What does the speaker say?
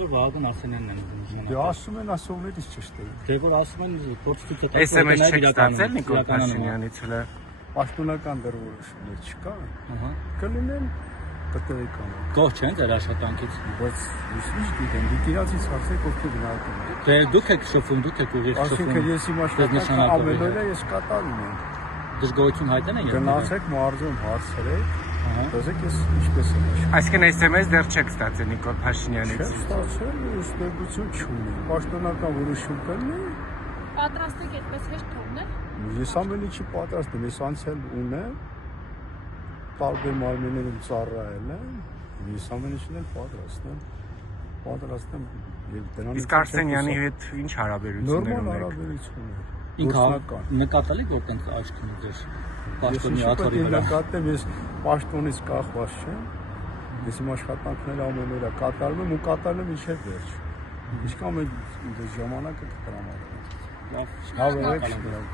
որ Վահագն Արսենյանն է ուզում։ Դե ասում են ասողներից ճիշտ է։ Դե որ ասում են փորձ ցույց է SMS չեք ստացել Նիկոլ Փաշինյանից հələ։ Պաշտոնական դեռ որոշումներ չկա։ Ահա։ Կլինեն կտորական։ Գոհ չեն ձեր աշխատանքից։ Բայց ինչ գիտեմ, դուք իրացից հարցեք ովքեր գնահատում են։ Դե դուք եք շփվում, դուք եք ուղիղ շփվում։ Այսինքն ես իմ աշխատանքը ամեն օր ես կատարում եմ։ Դժգոհություն հայտեն են եղել։ Գնացեք մարզում հարցրեք։ Դասեք ես ինչպես եմ աշխատում։ Այսինքն SMS դեռ չեք ստացել Նիկոլ Փաշինյանից։ Չեմ ստացել, ուստեգություն չունեմ։ Պաշտոնական որոշում կլինի։ Պատրաստ եք այդպես հեշտ թողնել։ Ես ամեն ինչի պատրաստ եմ, ես անցել ունեմ։ Տարբեր մարմիններում ծառայել եմ։ Ես ամեն ինչին էլ պատրաստ եմ։ Պատրաստ եմ եւ դրանից Իսկ Արսենյանի հետ ինչ հարաբերություններ նորմալ ունեք։ հարաբերություն ունենք։ Ինքը նկատել եք որ տենց աչքին ձեր պաշտոնի աթոռի վրա։ Նկատեմ ես պաշտոնից կախված չեմ։ Ես իմ աշխատանքները ամեն օր կատարում եմ ու կատարում եմ ինչեւ վերջ։ Ինչքան ժամանակը կտրամադրեմ։ Լավ, Հավերեք։